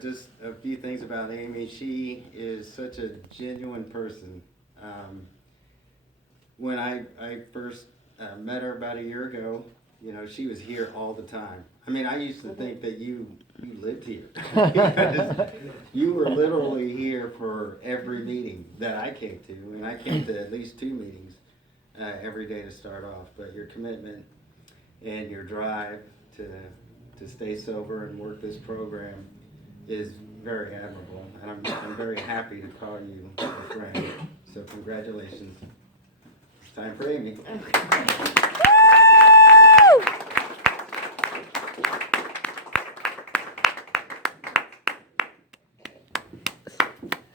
just a few things about Amy. She is such a genuine person. When I first met her about a year ago, she was here all the time. I mean, I used to think that you lived here because you were literally here for every meeting that I came to, and I came to at least 2 meetings every day to start off. But your commitment and your drive to stay sober and work this program is very admirable, and I'm very happy to call you a friend. So congratulations. It's time for Amy.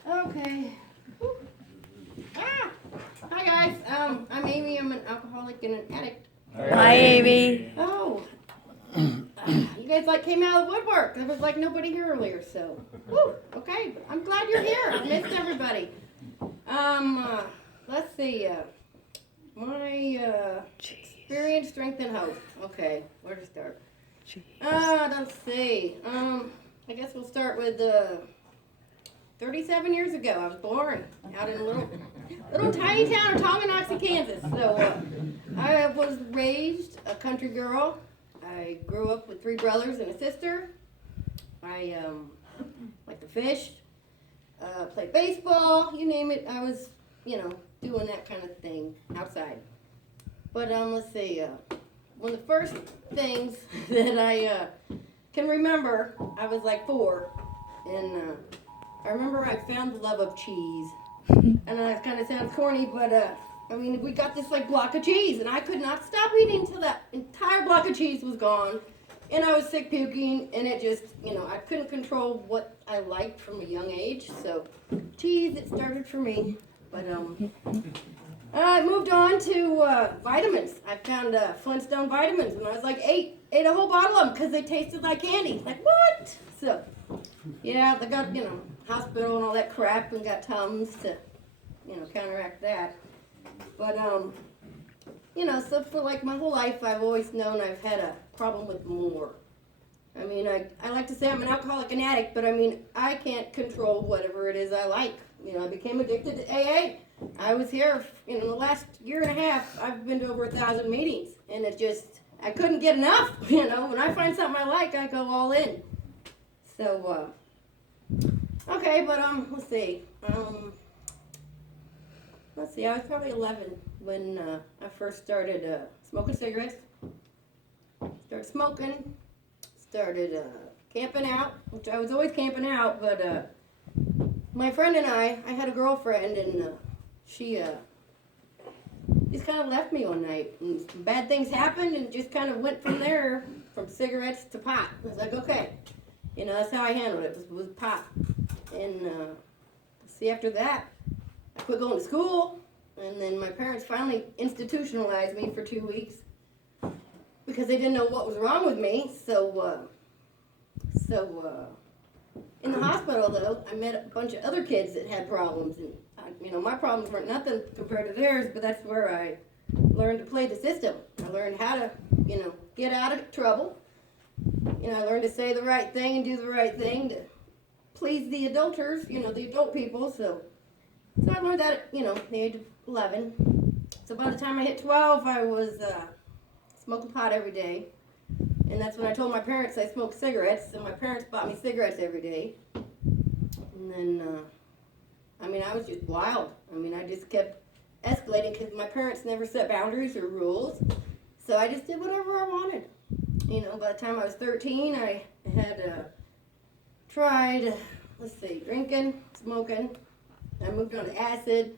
Okay. Hi guys. I'm Amy. I'm an alcoholic and an addict. Hi, Amy. Oh. You guys came out of the woodwork. There was nobody here earlier, so. Woo, okay. I'm glad you're here. I missed everybody. Let's see. My experience, strength, and hope. Okay, where to start? Let's see. I guess we'll start with 37 years ago. I was born out in a little tiny town of Tonganoxie, Kansas. So I was raised a country girl. I grew up with 3 brothers and a sister. I like to fish, play baseball, you name it. I was, doing that kind of thing outside. But let's see. One of the first things that I can remember, I was 4, and I remember I found the love of cheese. And it kind of sounds corny, but we got this block of cheese, and I could not stop eating until that entire block of cheese was gone. And I was sick puking, and it just, I couldn't control what I liked from a young age. So cheese, it started for me. But I moved on to vitamins. I found Flintstone vitamins, and I was ate a whole bottle of them because they tasted like candy. What? So, yeah, they got, hospital and all that crap, and got Tums to, counteract that. But, so for my whole life, I've always known I've had a problem with more. I like to say I'm an alcoholic and addict, but I can't control whatever it is I like. I became addicted to AA. I was here, in the last year and a half, I've been to over 1,000 meetings, and I couldn't get enough. When I find something I like, I go all in. So, okay, but, let's see. I was probably 11 when I first started smoking cigarettes. Started smoking, started camping out, which I was always camping out, but my friend and I had a girlfriend, and she just kind of left me one night, and some bad things happened, and just kind of went from there, from cigarettes to pot. I was okay. That's how I handled it, was pot. And after that, I quit going to school, and then my parents finally institutionalized me for 2 weeks because they didn't know what was wrong with me. So in the hospital, though, I met a bunch of other kids that had problems, and my problems weren't nothing compared to theirs, but that's where I learned to play the system. I learned how to, get out of trouble. I learned to say the right thing and do the right thing to please the adulters, the adult people. So I learned that at, the age of 11. So by the time I hit 12, I was smoking pot every day. And that's when I told my parents I smoked cigarettes, and my parents bought me cigarettes every day. And then, I was just wild. I just kept escalating because my parents never set boundaries or rules. So I just did whatever I wanted. By the time I was 13, I had tried, drinking, smoking. I moved on to acid,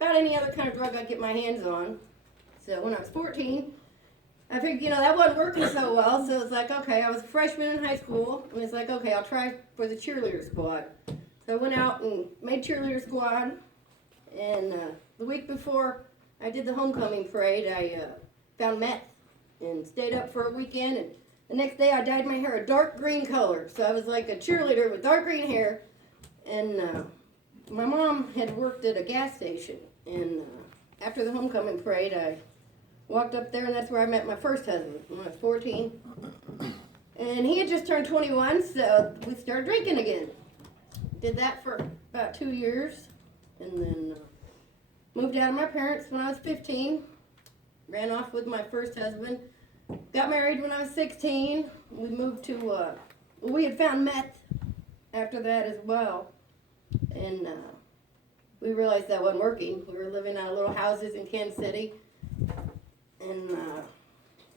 about any other kind of drug I'd get my hands on. So when I was 14, I figured, that wasn't working so well. So it's okay, I was a freshman in high school, and it's okay, I'll try for the cheerleader squad. So I went out and made cheerleader squad, and the week before I did the homecoming parade, I found meth and stayed up for a weekend, and the next day I dyed my hair a dark green color. So I was like a cheerleader with dark green hair, and my mom had worked at a gas station, and after the homecoming parade, I walked up there, and that's where I met my first husband when I was 14. And he had just turned 21, so we started drinking again. Did that for about 2 years, and then moved out of my parents when I was 15. Ran off with my first husband. Got married when I was 16. We moved to, we had found meth after that as well. And we realized that wasn't working. We were living out of little houses in Kansas City. And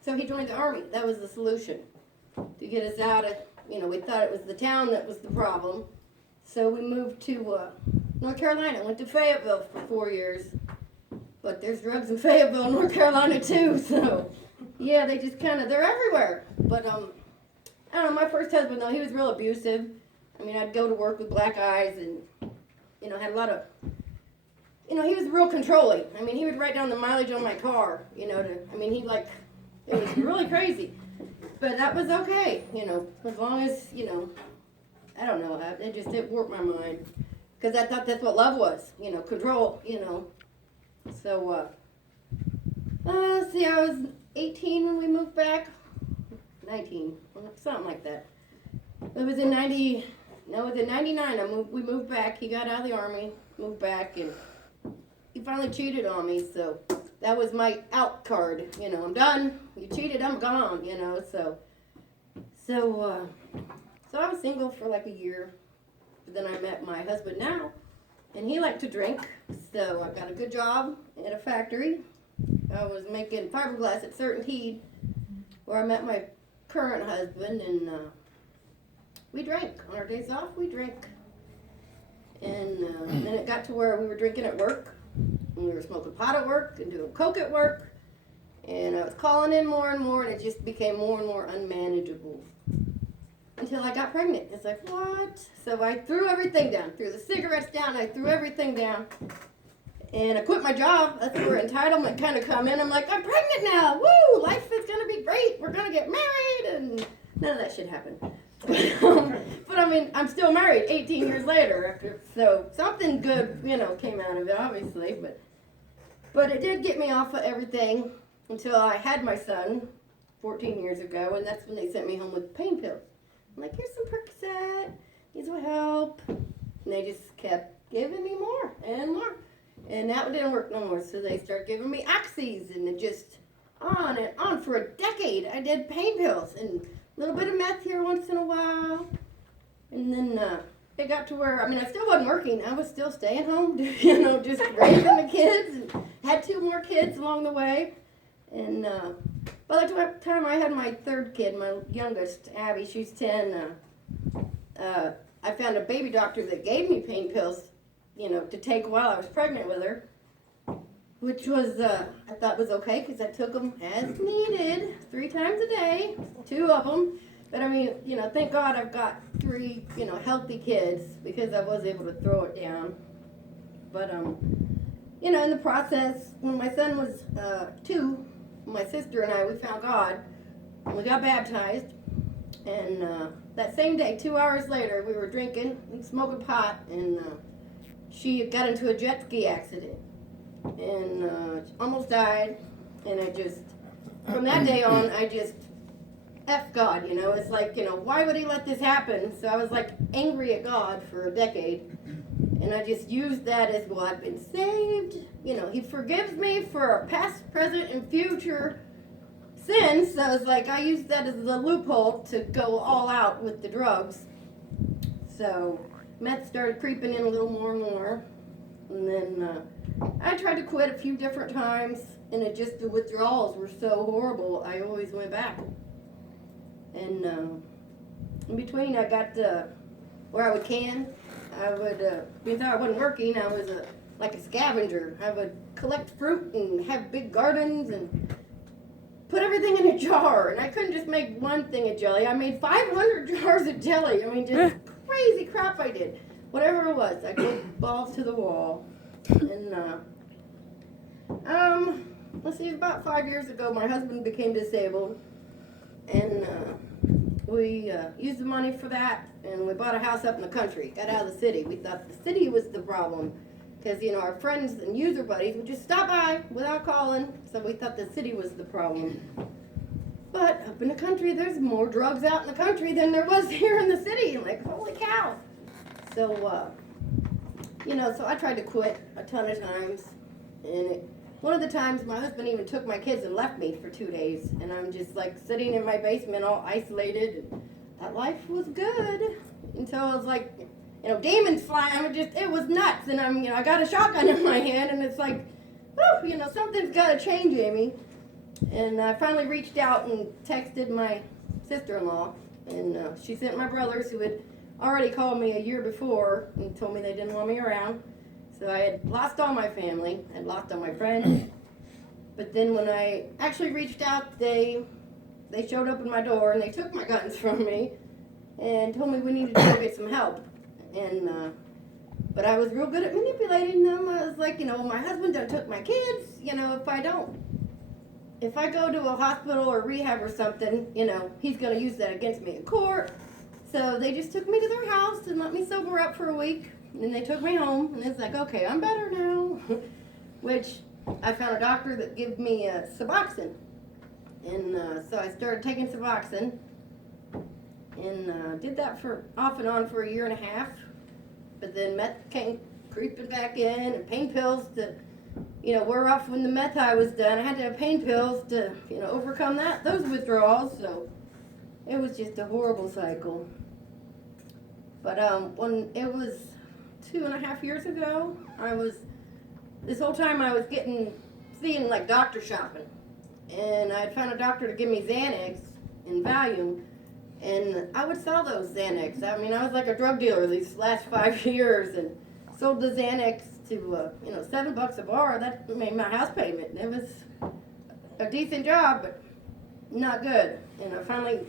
so he joined the Army. That was the solution to get us out of, we thought it was the town that was the problem. So we moved to North Carolina. Went to Fayetteville for 4 years. But there's drugs in Fayetteville, North Carolina too. So yeah, they just they're everywhere. But I don't know, my first husband though, he was real abusive. I mean, I'd go to work with black eyes and, had a lot of, he was real controlling. I mean, he would write down the mileage on my car, it was really crazy. But that was okay, as long as, I don't know, it warped my mind. Because I thought that's what love was, control, So, let's see, I was 18 when we moved back. 19, something like that. It was in 99, we moved back. He got out of the Army, moved back, and he finally cheated on me, so that was my out card. I'm done. You cheated, I'm gone, So I was single for like a year. But then I met my husband now, and he liked to drink, so I got a good job at a factory. I was making fiberglass at Certainty, where I met my current husband, and we drank. On our days off, we drank. And then it got to where we were drinking at work, and we were smoking pot at work and doing coke at work, and I was calling in more and more, and it just became more and more unmanageable. Until I got pregnant. It's like, what? So I threw everything down. Threw the cigarettes down. I threw everything down. And I quit my job. That's where entitlement kind of come in. I'm like, I'm pregnant now. Woo! Life is going to be great. We're going to get married. And none of that shit happened. But I mean, I'm still married 18 years later. So something good, came out of it, obviously. But it did get me off of everything until I had my son 14 years ago. And that's when they sent me home with pain pills. I'm like, here's some Percocet, these will help. And they just kept giving me more and more. And that didn't work no more, so they started giving me oxys, and it just on and on for a decade. I did pain pills and a little bit of meth here once in a while. And then it got to where, I still wasn't working. I was still staying home, just raising the kids, and had 2 more kids along the way. And by the time I had my third kid, my youngest, Abby, she's 10, I found a baby doctor that gave me pain pills, to take while I was pregnant with her, which was, I thought was okay, because I took them as needed, 3 times a day, 2 of them. But thank God I've got 3, healthy kids, because I was able to throw it down. But, in the process, when my son was 2, my sister and I, we found God, and we got baptized, and that same day, 2 hours later, we were drinking and smoking pot, and she got into a jet ski accident, and almost died, and from that day on, I just, F God, it's like, why would he let this happen? So I was like angry at God for a decade, and I just used that as, well, I've been saved. He forgives me for past, present, and future sins. So it's like I used that as the loophole to go all out with the drugs. So meth started creeping in a little more and more. And then I tried to quit a few different times, and the withdrawals were so horrible, I always went back. And in between, I got where I would can. I would, because I wasn't working, I was like a scavenger. I would collect fruit and have big gardens and put everything in a jar. And I couldn't just make one thing of jelly. I made 500 jars of jelly. Just crazy crap I did. Whatever it was, I go balls to the wall. And let's see, about 5 years ago, my husband became disabled, and we used the money for that, and we bought a house up in the country, got out of the city. We thought the city was the problem, because, our friends and user buddies would just stop by without calling, so we thought the city was the problem. But up in the country, there's more drugs out in the country than there was here in the city. I'm like, holy cow. So, so I tried to quit a ton of times. And one of the times my husband even took my kids and left me for 2 days. And I'm just like sitting in my basement all isolated. And that life was good until I was like, demons flying. It was nuts. And I got a shotgun in my hand and it's like, whew, something's got to change, Amy. And I finally reached out and texted my sister-in-law, and she sent my brothers, who had already called me a year before and told me they didn't want me around. So I had lost all my family, I'd lost all my friends. But then when I actually reached out, they showed up at my door and they took my guns from me and told me we needed to go get some help. And but I was real good at manipulating them. I was like, my husband done took my kids. If I go to a hospital or rehab or something, he's going to use that against me in court. So they just took me to their house and let me sober up for a week. And then they took me home. And it's like, okay, I'm better now. Which I found a doctor that gave me Suboxone. And so I started taking Suboxone. And did that for off and on for a year and a half. But then meth came creeping back in, and pain pills to wear off when the meth high was done. I had to have pain pills to, overcome those withdrawals. So it was just a horrible cycle. But when it was 2.5 years ago, this whole time I was seeing like doctor shopping. And I had found a doctor to give me Xanax and Valium. And I would sell those Xanax. I was like a drug dealer these last 5 years and sold the Xanax to, $7 a bar. That made my house payment. It was a decent job, but not good. And I finally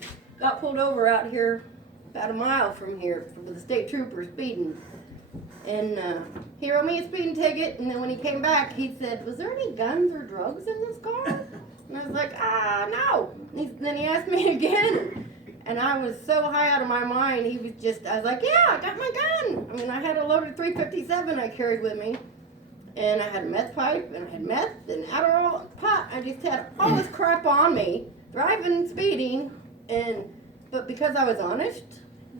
got pulled over out here about a mile from here with a state trooper speeding. And he wrote me a speeding ticket, and then when he came back, he said, was there any guns or drugs in this car? And I was like, no. Then he asked me again, and I was so high out of my mind, I was like, yeah, I got my gun. I had a loaded .357 I carried with me, and I had a meth pipe, and I had meth, and Adderall, and pot. I just had all this crap on me, driving, speeding, but because I was honest,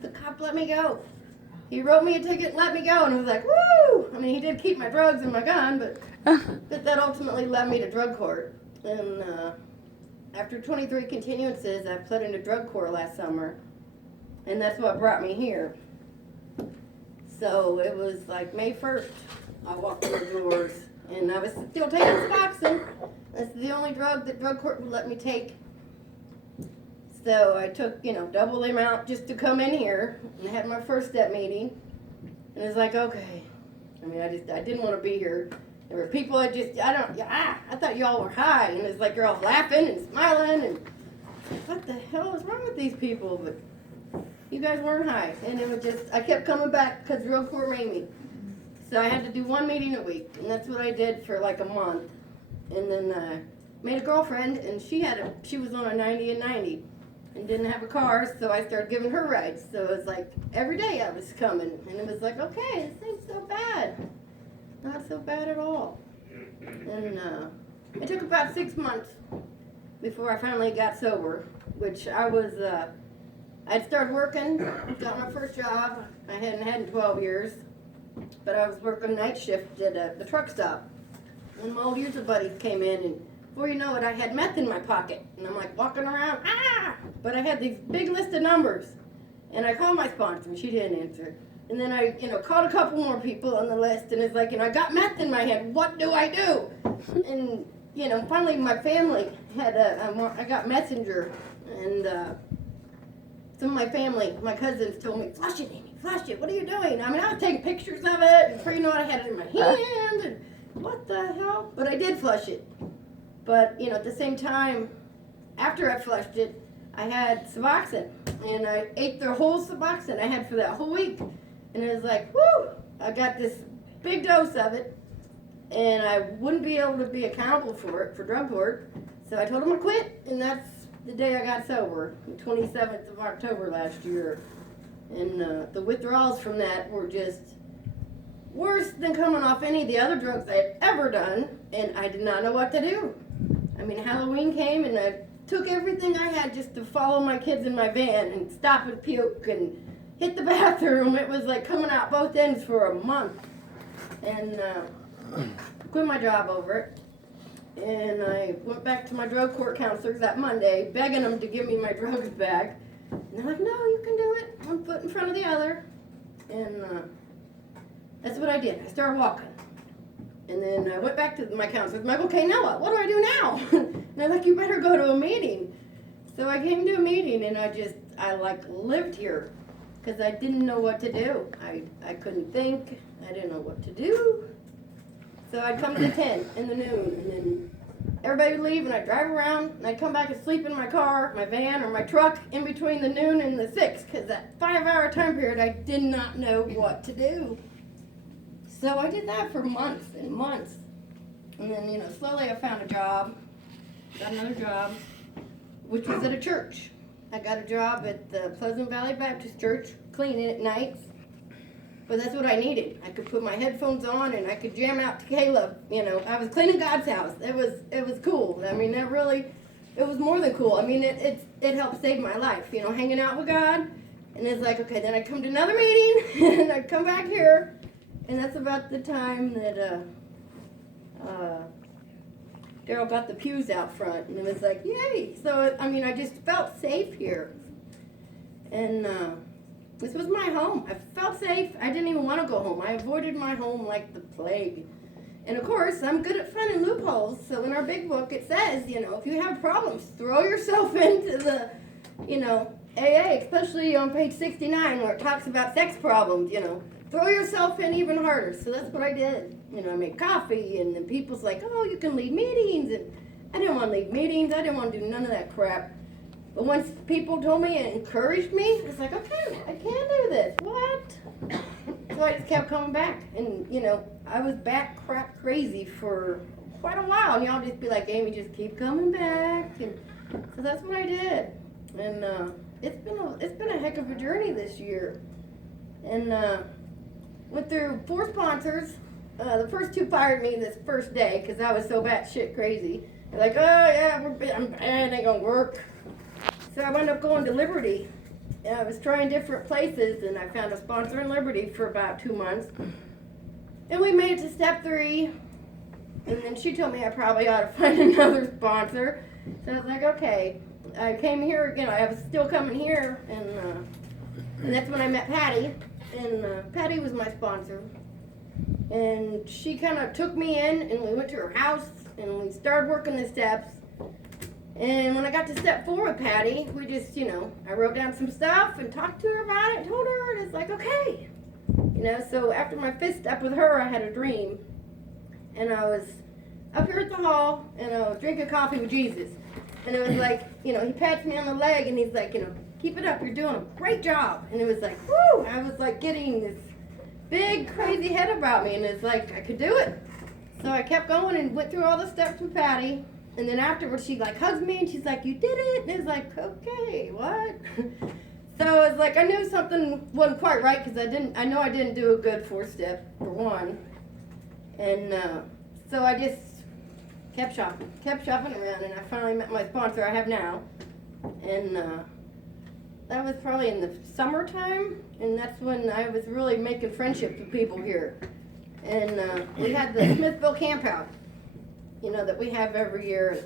the cop let me go. He wrote me a ticket and let me go, and I was like, woo! He did keep my drugs and my gun, but that ultimately led me to drug court. And after 23 continuances, I pled into drug court last summer, and that's what brought me here. So it was like May 1st, I walked through the doors, and I was still taking Suboxone. That's the only drug that drug court would let me take. So I took, double the amount just to come in here, and had my first step meeting, and it was like, okay. I didn't want to be here. There were people I thought y'all were high, and it's like you're all laughing and smiling, and what the hell is wrong with these people? But you guys weren't high, and it was I kept coming back because drug court made me. So I had to do 1 meeting a week, and that's what I did for like a month. And then I made a girlfriend, and she was on a 90 and 90. And didn't have a car, so I started giving her rides. So it was like every day I was coming, and it was like, okay, this ain't so bad. Not so bad at all. And it took about 6 months before I finally got sober, which I'd started working, got my first job. I hadn't had in 12 years, but I was working night shift at the truck stop. And my old user buddies came in, and before you know it, I had meth in my pocket. And I'm like walking around, but I had these big list of numbers. And I called my sponsor, and she didn't answer. And then I, called a couple more people on the list, and it's like, I got meth in my head. What do I do? And, finally my family had I got Messenger, and some of my family, my cousins told me, flush it, Amy, flush it. What are you doing? I was taking pictures of it, and before you know it, I had it in my hand, and what the hell? But I did flush it. But, at the same time, after I flushed it, I had Suboxone, and I ate the whole Suboxone I had for that whole week. And it was like, whoo, I got this big dose of it, and I wouldn't be able to be accountable for it, for drug court. So I told him to quit, and that's the day I got sober, the 27th of October last year. And the withdrawals from that were just worse than coming off any of the other drugs I had ever done, and I did not know what to do. Halloween came, and I took everything I had just to follow my kids in my van and stop and puke and hit the bathroom. It was like coming out both ends for a month. And quit my job over it. And I went back to my drug court counselors that Monday, begging them to give me my drugs back. And they're like, no, you can do it. One foot in front of the other. And that's what I did. I started walking. And then I went back to my counselors. I'm like, okay, now what? What do I do now? And they're like, you better go to a meeting. So I came to a meeting, and I lived here because I didn't know what to do. I couldn't think. I didn't know what to do. So I'd come to 10 in the noon, and then everybody would leave, and I'd drive around, and I'd come back and sleep in my car, my van, or my truck in between the noon and the 6, because that 5-hour time period, I did not know what to do. So I did that for months and months. And then, slowly I found a job, got another job, which was at a church. I got a job at the Pleasant Valley Baptist Church, cleaning at nights. But that's what I needed. I could put my headphones on and I could jam out to Caleb. I was cleaning God's house. It was cool. I mean, it was more than cool. I mean, it helped save my life, hanging out with God. And it's like, okay, then I'd come to another meeting and I'd come back here. And that's about the time that Daryl got the pews out front. And it was like, yay. So, I just felt safe here. And this was my home. I felt safe. I didn't even want to go home. I avoided my home like the plague. And of course, I'm good at finding loopholes. So in our big book, it says, if you have problems, throw yourself into the, AA, especially on page 69 where it talks about sex problems, throw yourself in even harder. So that's what I did. I made coffee, and then people's like, oh, you can lead meetings. And I didn't want to lead meetings. I didn't want to do none of that crap. But once people told me and encouraged me, it's like, okay, I can do this. What? So I just kept coming back. And, I was back crap crazy for quite a while. And y'all just be like, Amy, just keep coming back. And so that's what I did. And it's been a heck of a journey this year. And went through 4 sponsors. The first 2 fired me this first day because I was so batshit crazy. They're like, oh, yeah, I'm bad, it ain't going to work. So I wound up going to Liberty. I was trying different places, and I found a sponsor in Liberty for about 2 months. And we made it to step 3. And then she told me I probably ought to find another sponsor. So I was like, okay. I came here, I was still coming here, and that's when I met Patty. And Patty was my sponsor. And she kind of took me in, and we went to her house, and we started working the steps. And when I got to step 4 with Patty, we just, I wrote down some stuff and talked to her about it and told her, and it's like, okay. So after my 5th step with her, I had a dream. And I was up here at the hall, and I was drinking coffee with Jesus. And it was like, he pats me on the leg, and he's like, keep it up, you're doing a great job. And it was like, whoo, I was like getting this big, crazy head about me, and it's like, I could do it. So I kept going and went through all the steps with Patty. And then afterwards, she hugs me and she's like, you did it. And it's like, okay, what? So it's like, I knew something wasn't quite right because I know I didn't do a good 4th step for one. And so I just kept shopping around, and I finally met my sponsor I have now. And that was probably in the summertime, and that's when I was really making friendships with people here. And we had the Smithville camp out. That we have every year.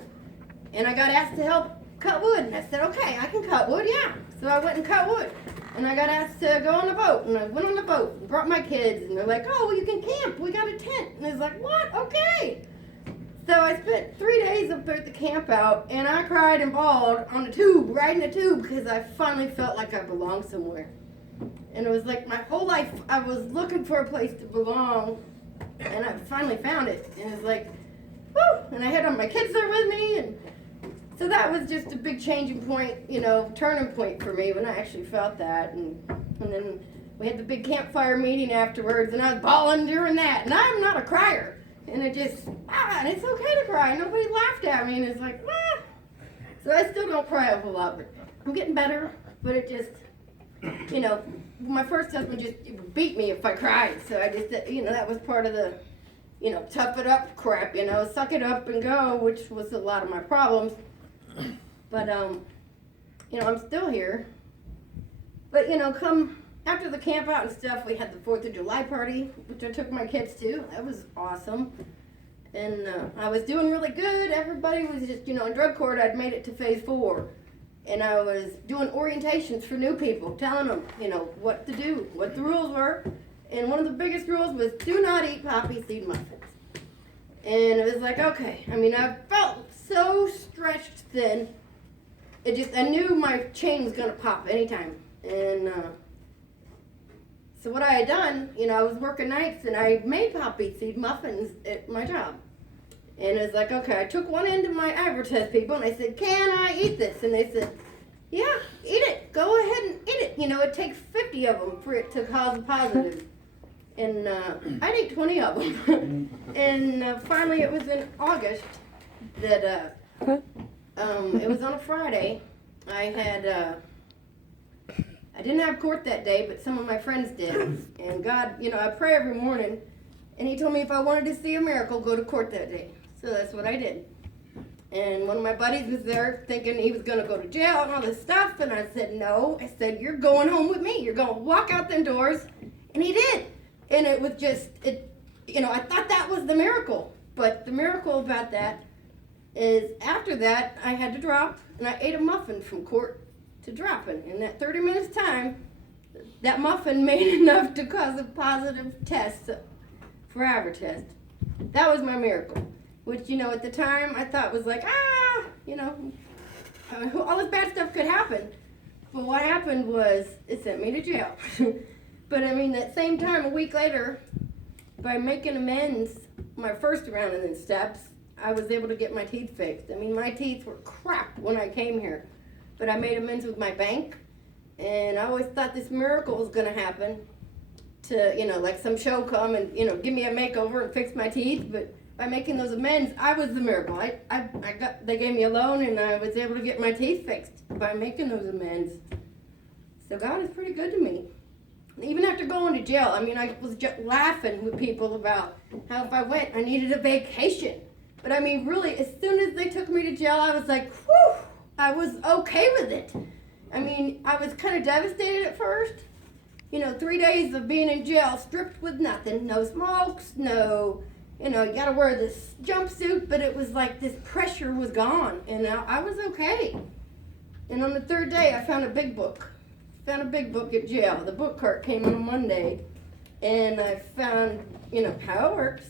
And I got asked to help cut wood. And I said, okay, I can cut wood, yeah. So I went and cut wood. And I got asked to go on a boat. And I went on the boat and brought my kids. And they're like, oh, well, you can camp. We got a tent. And I was like, what? Okay. So I spent 3 days up there at the camp out. And I cried and bawled on the tube, riding the tube, because I finally felt like I belonged somewhere. And it was like my whole life I was looking for a place to belong. And I finally found it. And it was like, woo! And I had all my kids there with me, and so that was just a big changing point, turning point for me when I actually felt that. And then we had the big campfire meeting afterwards, and I was bawling during that. And I'm not a crier, and and it's okay to cry. Nobody laughed at me, and it's like, ah. So I still don't cry a whole lot, but I'm getting better. But it just, my first husband just beat me if I cried. So I just, that was part of the, tough it up crap, suck it up and go, which was a lot of my problems. But, I'm still here. But, come after the camp out and stuff, we had the 4th of July party, which I took my kids to. That was awesome. And I was doing really good. Everybody was just, in drug court, I'd made it to phase 4. And I was doing orientations for new people, telling them, what to do, what the rules were. And one of the biggest rules was do not eat poppy seed muffins. And it was like, okay. I felt so stretched thin. I knew my chain was going to pop anytime. And so what I had done, I was working nights and I made poppy seed muffins at my job. And it was like, okay, I took one into my Ivertest people and I said, can I eat this? And they said, yeah, eat it. Go ahead and eat it. It takes 50 of them for it to cause a positive. And I'd eat 20 of them. And finally it was in August that, it was on a Friday. I didn't have court that day, but some of my friends did. And God, I pray every morning. And he told me if I wanted to see a miracle, go to court that day. So that's what I did. And one of my buddies was there thinking he was going to go to jail and all this stuff. And I said, no. I said, you're going home with me. You're going to walk out them doors. And he did. And it was just, I thought that was the miracle. But the miracle about that is after that, I had to drop. And I ate a muffin from court to dropping. In that 30 minutes time, that muffin made enough to cause a positive test for Ivertest. That was my miracle. Which, at the time I thought was like, all this bad stuff could happen. But what happened was it sent me to jail. But that same time, a week later, by making amends, my first round in the steps, I was able to get my teeth fixed. My teeth were crap when I came here. But I made amends with my bank. And I always thought this miracle was going to happen to, like some show come and, give me a makeover and fix my teeth. But by making those amends, I was the miracle. They gave me a loan and I was able to get my teeth fixed by making those amends. So God is pretty good to me. Even after going to jail, I was just laughing with people about how if I went, I needed a vacation. But really, as soon as they took me to jail, I was like, whew, I was okay with it. I was kind of devastated at first. 3 days of being in jail, stripped with nothing, no smokes, no, you gotta wear this jumpsuit, but it was like this pressure was gone, and I was okay. And on the 3rd day, I found a big book. Found a big book at jail. The book cart came on a Monday, and I found, how it works,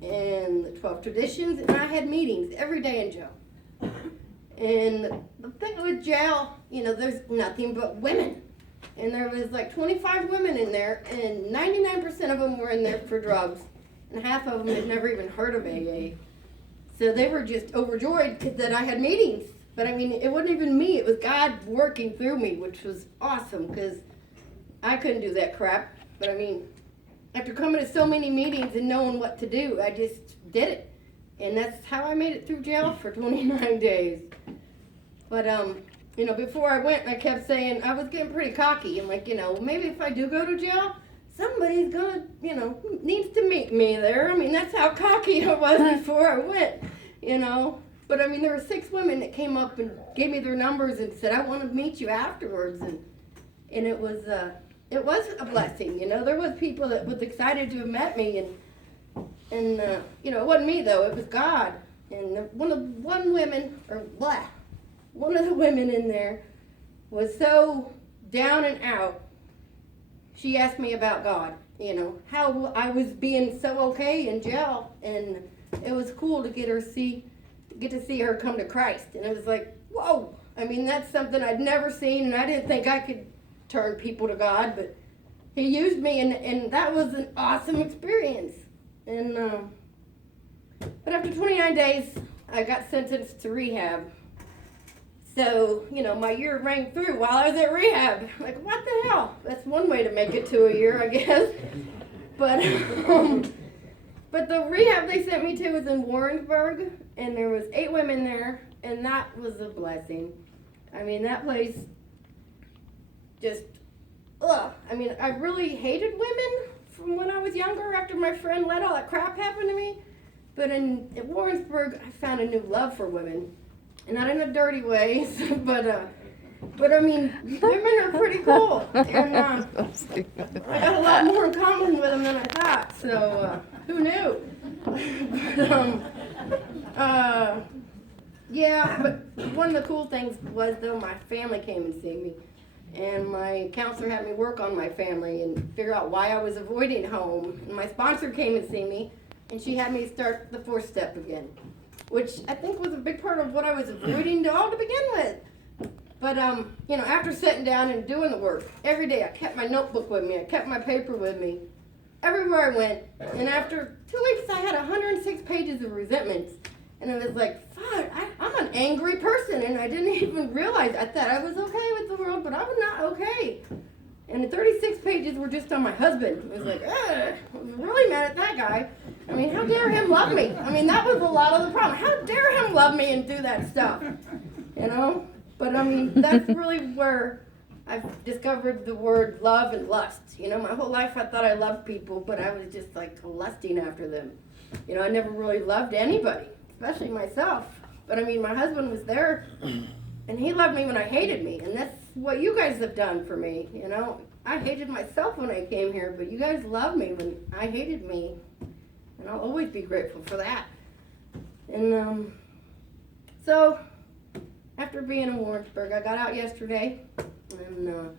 and the 12 traditions, and I had meetings every day in jail. And the thing with jail, there's nothing but women. And there was like 25 women in there, and 99% of them were in there for drugs. And half of them had never even heard of AA. So they were just overjoyed that I had meetings. But it wasn't even me, it was God working through me, which was awesome, because I couldn't do that crap. But after coming to so many meetings and knowing what to do, I just did it. And that's how I made it through jail for 29 days. But, before I went, I kept saying, I was getting pretty cocky. I'm like, maybe if I do go to jail, somebody's gonna, needs to meet me there. That's how cocky I was before I went, But there were 6 women that came up and gave me their numbers and said, I want to meet you afterwards. And it was a blessing, There was people that was excited to have met me. And it wasn't me, though. It was God. And one of the women in there was so down and out. She asked me about God, how I was being so okay in jail. And it was cool to get to see her come to Christ. And it was like, whoa. That's something I'd never seen, and I didn't think I could turn people to God, but he used me, and that was an awesome experience. And but after 29 days, I got sentenced to rehab. So, my year rang through while I was at rehab. Like, what the hell? That's one way to make it to a year, I guess. But the rehab they sent me to was in Warrensburg, and there was 8 women there, and that was a blessing. That place just, ugh. I really hated women from when I was younger after my friend let all that crap happen to me. But at Warrensburg, I found a new love for women. and not in a dirty way, but I mean, women are pretty cool, and I got a lot more in common with them than I thought. So who knew? But yeah. But one of the cool things was though my family came and see me, and my counselor had me work on my family and figure out why I was avoiding home. And my sponsor came and see me, and she had me start the 4th step again, which I think was a big part of what I was avoiding to begin with. But, you know, after sitting down and doing the work, every day I kept my notebook with me, I kept my paper with me, everywhere I went. And after 2 weeks, I had 106 pages of resentments. And I was like, fuck, I'm an angry person. And I didn't even realize, I thought I was okay with the world, but I was not okay. And the 36 pages were just on my husband. I was like, ugh, I was really mad at that guy. I mean, how dare him love me? I mean, that was a lot of the problem. How dare him love me and do that stuff, you know? But I mean, that's really where I've discovered the word love and lust. You know, my whole life I thought I loved people, but I was just like lusting after them. You know, I never really loved anybody, especially myself. But I mean, my husband was there, and he loved me when I hated me, and that's what you guys have done for me. You know, I hated myself when I came here, but you guys loved me when I hated me, and I'll always be grateful for that. And so after being in Warrensburg, I got out yesterday, and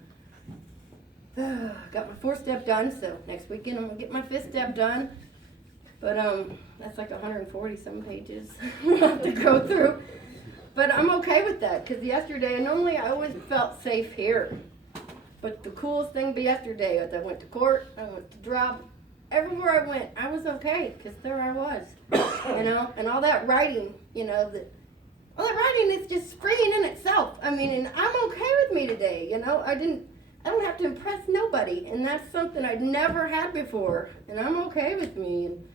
got my 4th step done. So next weekend I'm gonna get my 5th step done. But that's like 140 some pages I'll have to go through. But I'm okay with that, because yesterday, normally I always felt safe here. But the coolest thing yesterday was I went to court, I went to drop. Everywhere I went, I was okay, because there I was. You know, and all that writing, you know, all that writing is just freeing in itself. I mean, and I'm okay with me today, you know. I don't have to impress nobody, and that's something I'd never had before. And I'm okay with me. And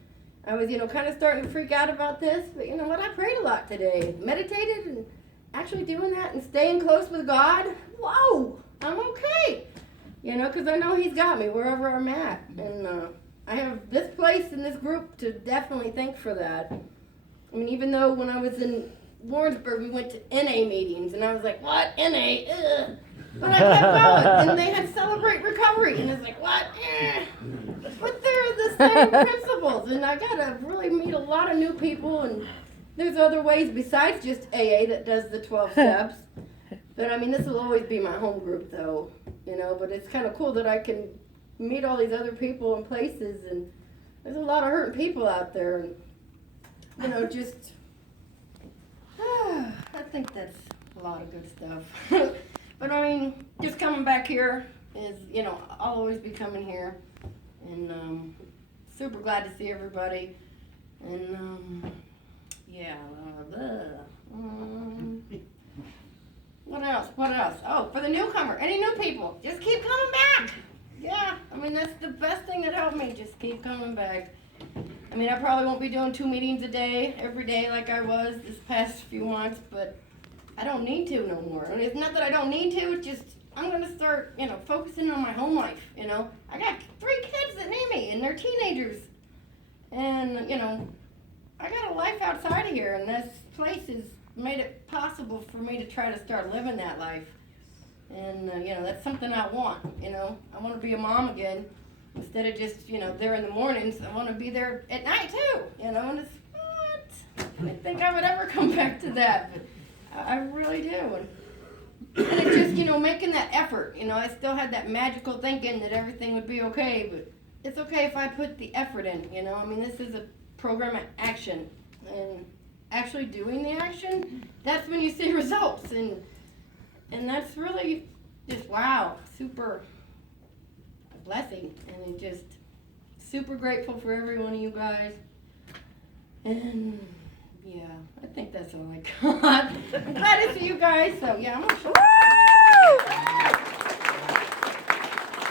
I was, you know, kind of starting to freak out about this, but you know what? I prayed a lot today, meditated, and actually doing that and staying close with God. Whoa, I'm okay. You know, because I know He's got me wherever I'm at. And I have this place and this group to definitely thank for that. I mean, even though when I was in Warrensburg, we went to NA meetings, and I was like, what? NA? Ugh. But I kept going, and they had Celebrate Recovery, and it's like, what? But they're the same principles, and I got to really meet a lot of new people, and there's other ways besides just AA that does the 12 steps. But I mean, this will always be my home group, though, you know, but it's kind of cool that I can meet all these other people and places, and there's a lot of hurting people out there, and, you know, just, I think that's a lot of good stuff. But I mean, just coming back here is, you know, I'll always be coming here, and super glad to see everybody, and yeah, what else? Oh, for the newcomer, any new people, just keep coming back. Yeah, I mean, that's the best thing that helped me, just keep coming back. I mean, I probably won't be doing 2 meetings a day, every day like I was this past few months, but I don't need to no more. And it's not that I don't need to, it's just I'm going to start, you know, focusing on my home life, you know. I got 3 kids that need me, and they're teenagers. And, you know, I got a life outside of here, and this place has made it possible for me to try to start living that life. And, you know, that's something I want, you know. I want to be a mom again. Instead of just, you know, there in the mornings, I want to be there at night, too, you know. And it's, what? I didn't think I would ever come back to that, but I really do. And it's just, you know, making that effort. You know, I still had that magical thinking that everything would be okay, but it's okay if I put the effort in, you know. I mean, this is a program of action. And actually doing the action, that's when you see results. And that's really just, wow, super blessing. And just super grateful for every one of you guys. And yeah, I think that's all I got. I'm glad to see you guys. So yeah, I'm gonna show